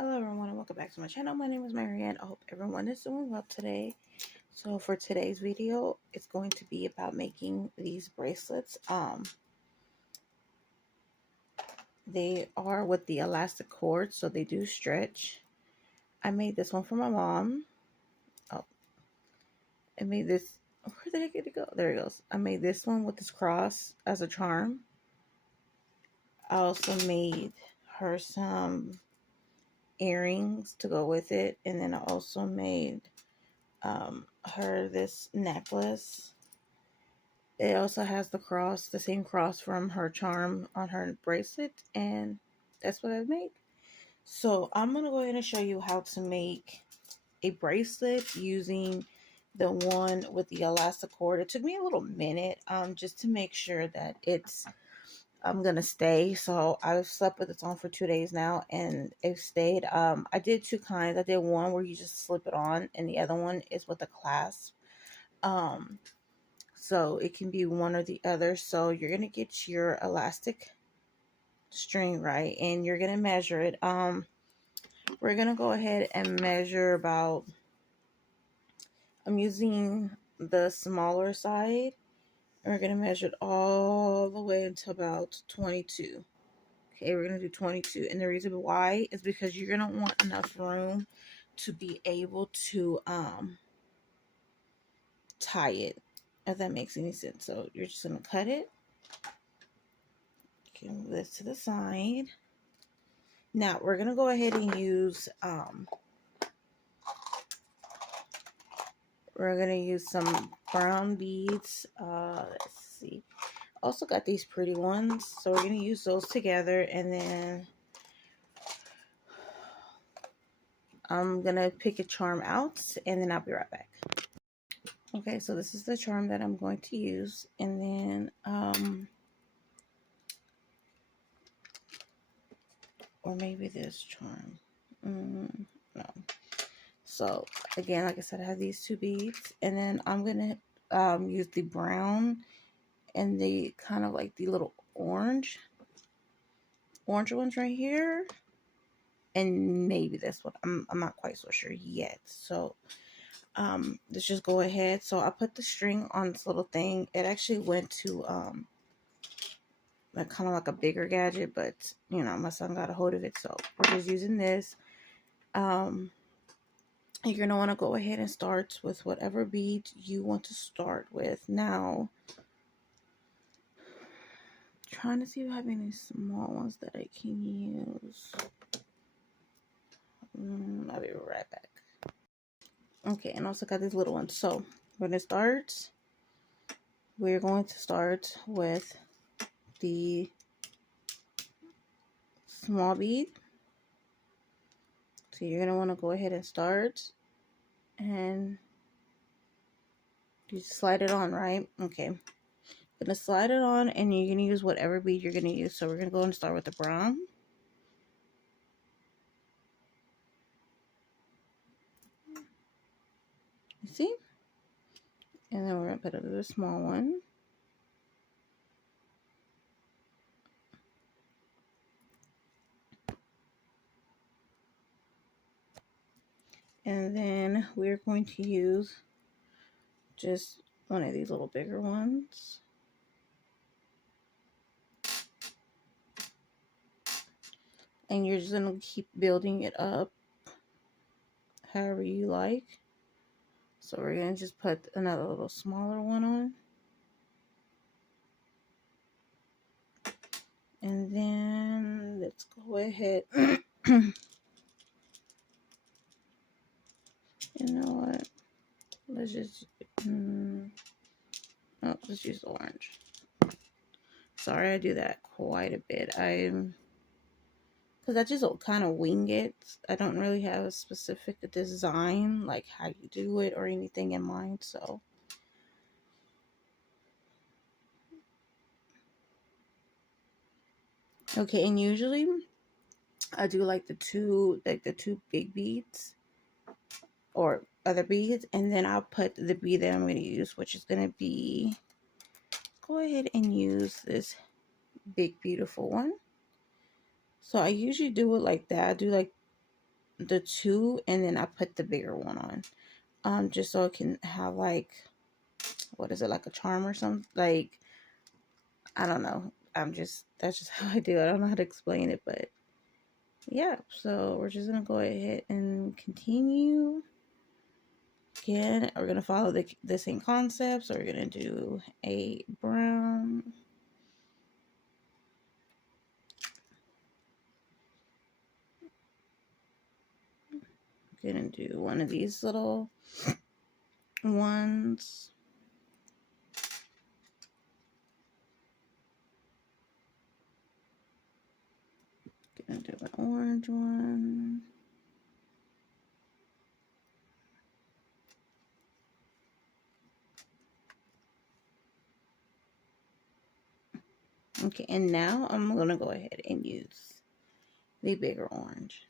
Hello everyone and welcome back to my channel. My name is Marianne. I hope everyone is doing well today. So for today's video, it's going to be about making these bracelets. They are with the elastic cord, so they do stretch. I made this one for my mom. Oh, I made this. Where the heck did it go? There it goes. I made this one with this cross as a charm. I also made her some earrings to go with it, and then I also made her this necklace. It also has the same cross from her charm on her bracelet, and that's what I've made. So I'm gonna go ahead and show you how to make a bracelet using the one with the elastic cord. It took me a little minute just to make sure that I'm gonna stay. So I've slept with this on for 2 days now, and it stayed. I did two kinds. I did one where you just slip it on, and the other one is with a clasp. So it can be one or the other. So you're gonna get your elastic string, right, and you're gonna measure it. We're gonna go ahead and measure about. I'm using the smaller side. We're gonna measure it all the way until about 22. Okay, we're gonna do 22, and the reason why is because you're gonna want enough room to be able to tie it, if that makes any sense. So you're just gonna cut it. Okay, move this to the side. Now we're gonna go ahead and use some brown beads. Let's see. Also got these pretty ones, so we're gonna use those together, and then I'm gonna pick a charm out, and then I'll be right back. Okay, so this is the charm that I'm going to use, and then or maybe this charm. No. So again, like I said, I have these two beads, and then I'm gonna use the brown and the kind of like the little orange ones right here, and maybe this one. I'm not quite so sure yet. So let's just go ahead. So I put the string on this little thing. It actually went to like kind of like a bigger gadget, but you know, my son got a hold of it, so we're just using this. You're gonna want to go ahead and start with whatever bead you want to start with. Now, trying to see if I have any small ones that I can use. I'll be right back. Okay, and also got these little ones. So we're going to start with the small bead. So you're going to want to go ahead and start, and you just slide it on, right? Okay. Gonna slide it on, and you're gonna use whatever bead you're gonna use. So we're gonna go and start with the brown. You see? And then we're gonna put another small one. And then we're going to use just one of these little bigger ones. And you're just gonna keep building it up however you like. So we're gonna just put another little smaller one on. And then let's go ahead. You know what? Let's just let's use orange. Sorry, I do that quite a bit. Because I just kind of wing it. I don't really have a specific design, like how you do it or anything in mind. So okay, and usually I do like the two big beads or other beads, and then I'll put the bead that I'm going to use, which is going to be, go ahead and use this big beautiful one. So I usually do it like that. I do like the two, and then I put the bigger one on, just so it can have like, what is it, like a charm or something, like, I don't know. That's just how I do it. I don't know how to explain it, but yeah. So we're just gonna go ahead and continue. Again, we're gonna follow the same concept. So we're gonna do a brown. Gonna do one of these little ones. Gonna do an orange one. Okay, and now I'm gonna go ahead and use the bigger orange.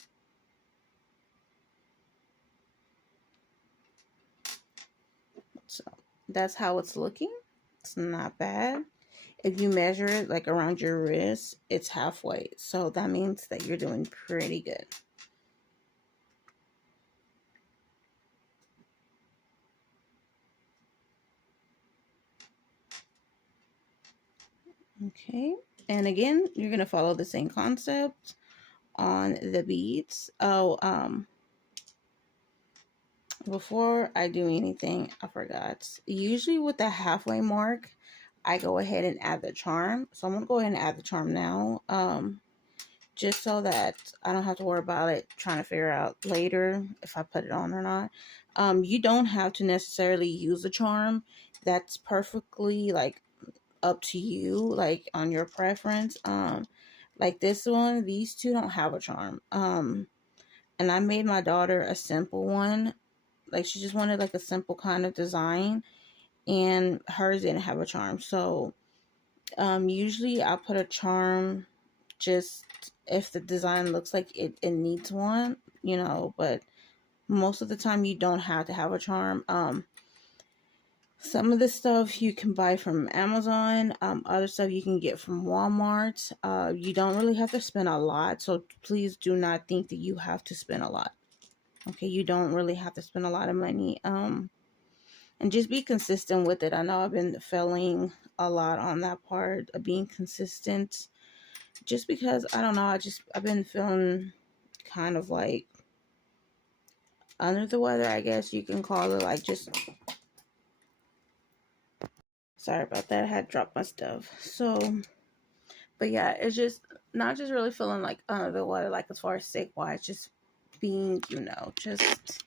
So that's how it's looking. It's not bad. If you measure it like around your wrist, it's halfway. So that means that you're doing pretty good. Okay, and again, you're gonna follow the same concept on the beads. Before I do anything, I forgot. Usually with the halfway mark, I go ahead and add the charm. So I'm gonna go ahead and add the charm now. Just so that I don't have to worry about it trying to figure out later if I put it on or not. You don't have to necessarily use a charm. That's perfectly like up to you, like on your preference. Like this one, these two don't have a charm. And I made my daughter a simple one. Like she just wanted like a simple kind of design, and hers didn't have a charm. So usually I put a charm just if the design looks like it needs one, you know, but most of the time you don't have to have a charm. Some of the stuff you can buy from Amazon, other stuff you can get from Walmart. You don't really have to spend a lot, so please do not think that you have to spend a lot. Okay, you don't really have to spend a lot of money. And just be consistent with it. I know I've been failing a lot on that part of being consistent, just because I don't know. I've been feeling kind of like under the weather, I guess you can call it. Like just sorry about that. I had dropped my stuff. So, but yeah, it's just not just really feeling like under the weather, like as far as sick wise, just being, just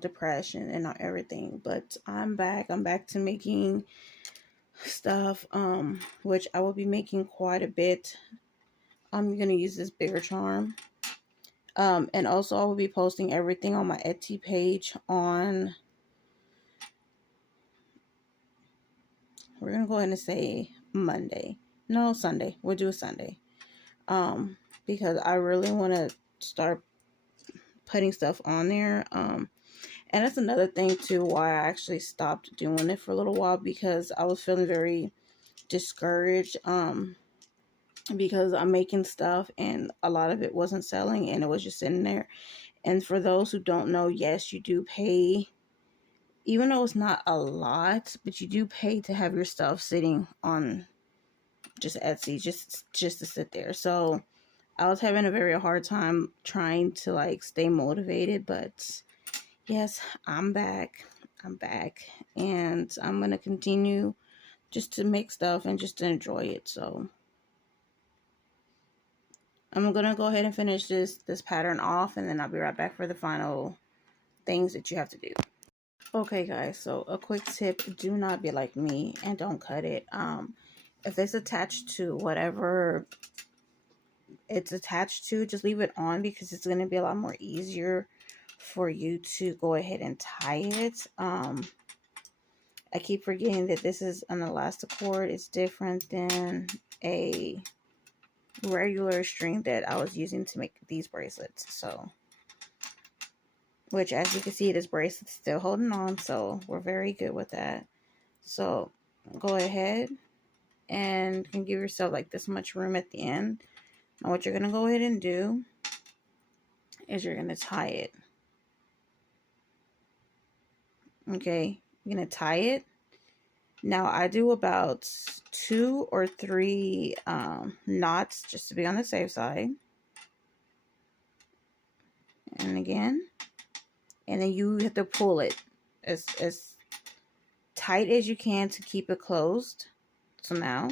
depression and not everything. But I'm back. I'm back to making stuff, which I will be making quite a bit. I'm gonna use this bigger charm. And also I will be posting everything on my Etsy page on, we're gonna go ahead and say Monday. No, Sunday. We'll do a Sunday. Because I really want to start putting stuff on there. And that's another thing too why I actually stopped doing it for a little while, because I was feeling very discouraged. Because I'm making stuff and a lot of it wasn't selling and it was just sitting there. And for those who don't know, yes, you do pay, even though it's not a lot, but you do pay to have your stuff sitting on just Etsy, just to sit there. So I was having a very hard time trying to like stay motivated, but yes, I'm back. I'm back, and I'm gonna continue just to make stuff and just to enjoy it. So I'm gonna go ahead and finish this pattern off, and then I'll be right back for the final things that you have to do. Okay guys, so a quick tip, do not be like me and don't cut it. If it's attached to whatever it's attached to, just leave it on, because it's going to be a lot more easier for you to go ahead and tie it. I keep forgetting that this is an elastic cord. It's different than a regular string that I was using to make these bracelets. So, which as you can see, this bracelet's still holding on, so we're very good with that. So go ahead and you can give yourself like this much room at the end Now what you're going to go ahead and do is you're going to tie it. Okay, you're going to tie it. Now I do about 2 or 3 knots just to be on the safe side. And again, and then you have to pull it as tight as you can to keep it closed. So now,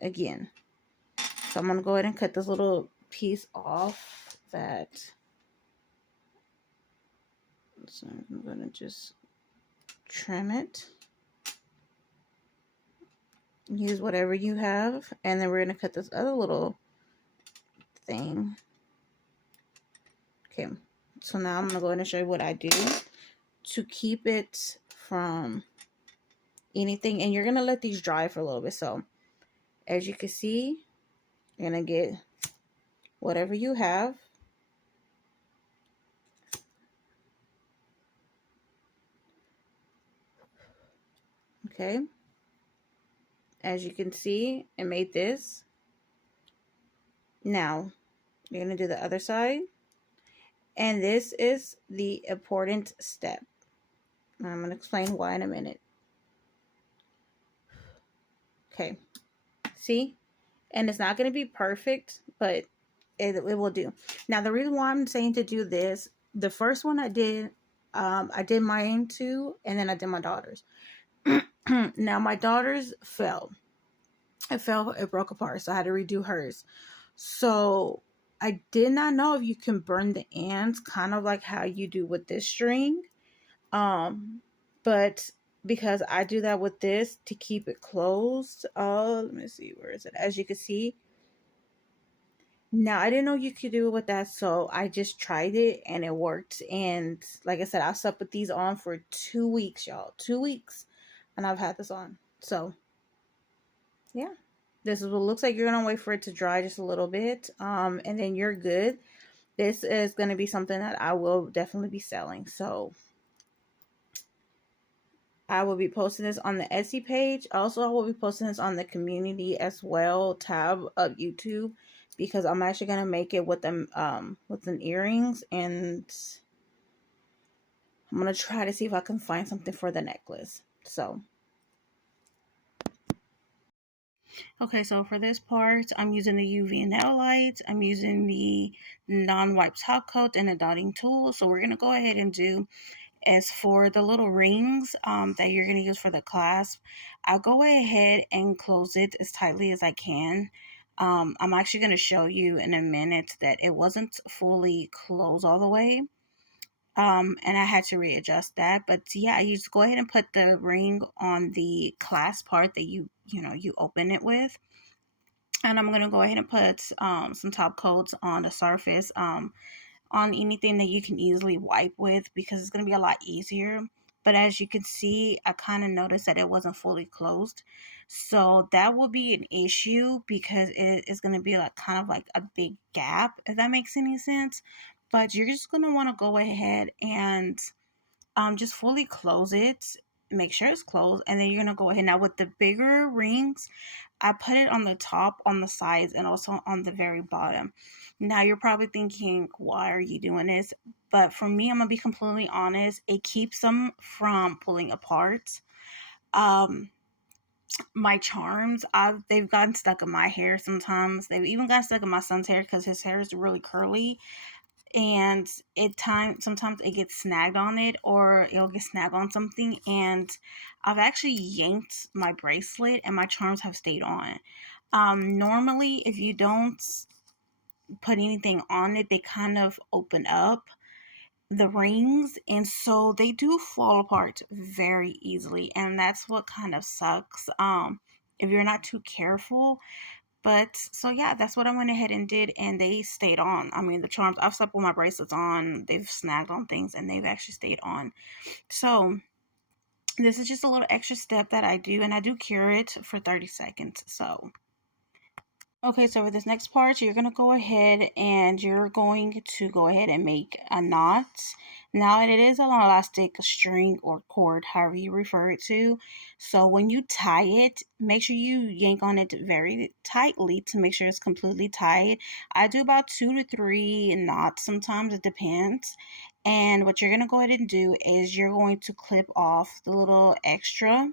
again, so I'm going to go ahead and cut this little piece off that, so I'm going to just trim it. Use whatever you have, and then we're going to cut this other little thing. Okay, so now I'm going to go ahead and show you what I do to keep it from anything, and you're going to let these dry for a little bit. So as you can see, you're going to get whatever you have. Okay, as you can see, I made this. Now you're going to do the other side, and this is the important step. I'm going to explain why in a minute. Okay, see, and it's not going to be perfect, but it will do. Now the reason why I'm saying to do this, the first one I did mine too, and then I did my daughter's. Now my daughter's fell. It broke apart, so I had to redo hers. So I did not know if you can burn the ends, kind of like how you do with this string. But because I do that with this to keep it closed. Let me see, where is it? As you can see. Now I didn't know you could do it with that, so I just tried it and it worked. And like I said, I slept with these on for 2 weeks, y'all. 2 weeks, and I've had this on. So yeah, this is what it looks like. You're gonna wait for it to dry just a little bit, and then you're good. This is gonna be something that I will definitely be selling. So I will be posting this on the Etsy page. Also, I will be posting this on the community as well tab of YouTube, because I'm actually gonna make it with them with some earrings, and I'm gonna try to see if I can find something for the necklace. So okay, so for this part, I'm using the UV nail light. I'm using the non-wipe top coat and a dotting tool. So we're gonna go ahead and do, as for the little rings that you're going to use for the clasp, I'll go ahead and close it as tightly as I can. I'm actually going to show you in a minute that it wasn't fully closed all the way. And I had to readjust that. But yeah, you just go ahead and put the ring on the clasp part that you open it with. And I'm going to go ahead and put some top coats on the surface. On anything that you can easily wipe with, because it's going to be a lot easier. But as you can see, I kind of noticed that it wasn't fully closed. So that will be an issue, because it is going to be like kind of like a big gap, if that makes any sense. But you're just going to want to go ahead and just fully close it. Make sure it's closed, and then you're going to go ahead. Now with the bigger rings, I put it on the top, on the sides, and also on the very bottom. Now you're probably thinking, why are you doing this? But for me, I'm gonna be completely honest, it keeps them from pulling apart. Um, my charms, they've gotten stuck in my hair sometimes. They've even gotten stuck in my son's hair, because his hair is really curly, and sometimes it gets snagged on it, or it'll get snagged on something, and I've actually yanked my bracelet and my charms have stayed on. Normally, if you don't put anything on it, they kind of open up, the rings, and so they do fall apart very easily, and that's what kind of sucks if you're not too careful. But so yeah, that's what I went ahead and did, and they stayed on. I mean, the charms, I've slept with my bracelets on, they've snagged on things, and they've actually stayed on. So this is just a little extra step that I do, and I do cure it for 30 seconds. So okay, so for this next part, you're going to go ahead and make a knot. Now it is an elastic string or cord, however you refer it to. So when you tie it, make sure you yank on it very tightly to make sure it's completely tight. I do about 2 to 3 knots sometimes, it depends. And what you're gonna go ahead and do is you're going to clip off the little extra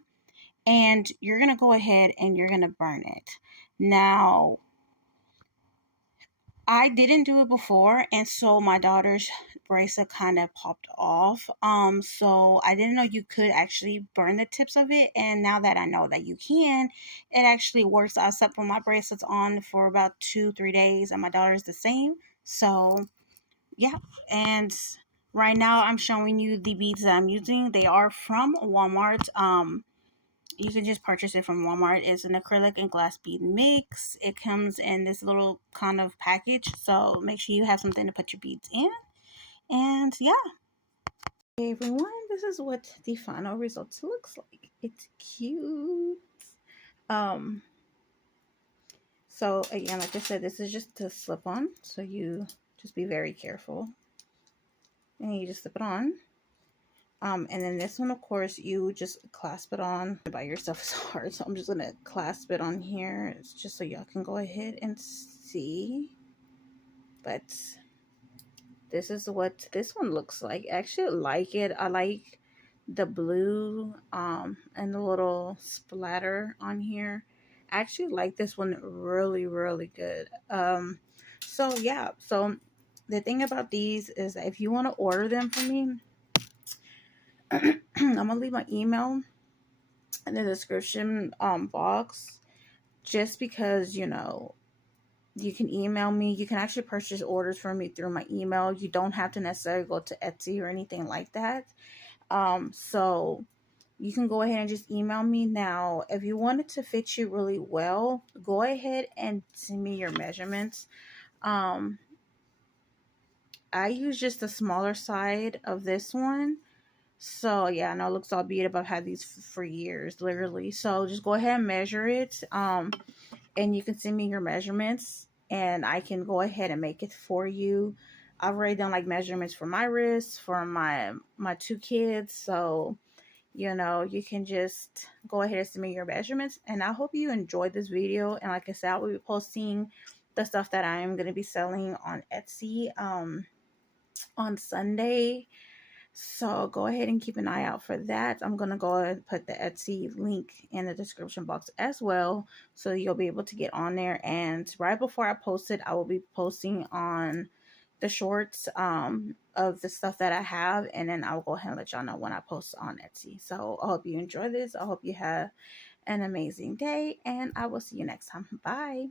and you're gonna go ahead and you're gonna burn it. Now, I didn't do it before, and so my daughter's bracelet kind of popped off. So I didn't know you could actually burn the tips of it, and now that I know that you can, it actually works. I slept with my bracelets on for about 2, 3 days, and my daughter's the same. So yeah, and right now I'm showing you the beads that I'm using. They are from Walmart. You can just purchase it from Walmart. It's an acrylic and glass bead mix. It comes in this little kind of package, so make sure you have something to put your beads in. And yeah. Hey everyone, this is what the final results looks like. It's cute. Um, so again, like I said, this is just to slip on, so you just be very careful. And you just slip it on. And then this one, of course, you just clasp it on by yourself is hard, so I'm just gonna clasp it on here. It's just so y'all can go ahead and see. But this is what this one looks like. I actually like it. I like the blue and the little splatter on here. I actually like this one really, really good. So yeah, so the thing about these is that if you want to order them from me, I'm gonna leave my email in the description box, just because you can email me. You can actually purchase orders from me through my email. You don't have to necessarily go to Etsy or anything like that. So you can go ahead and just email me. Now, if you want it to fit you really well, go ahead and send me your measurements. Um, I use just the smaller side of this one. So yeah, I know it looks all beat up. I've had these for years, literally. So just go ahead and measure it. And you can send me your measurements and I can go ahead and make it for you. I've already done like measurements for my wrists, for my two kids. So you can just go ahead and send me your measurements. And I hope you enjoyed this video. And like I said, I will be posting the stuff that I am going to be selling on Etsy on Sunday. So go ahead and keep an eye out for that. I'm going to go ahead and put the Etsy link in the description box as well, so you'll be able to get on there. And right before I post it, I will be posting on the shorts of the stuff that I have, and then I'll go ahead and let y'all know when I post on Etsy. So I hope you enjoy this. I hope you have an amazing day, and I will see you next time. Bye.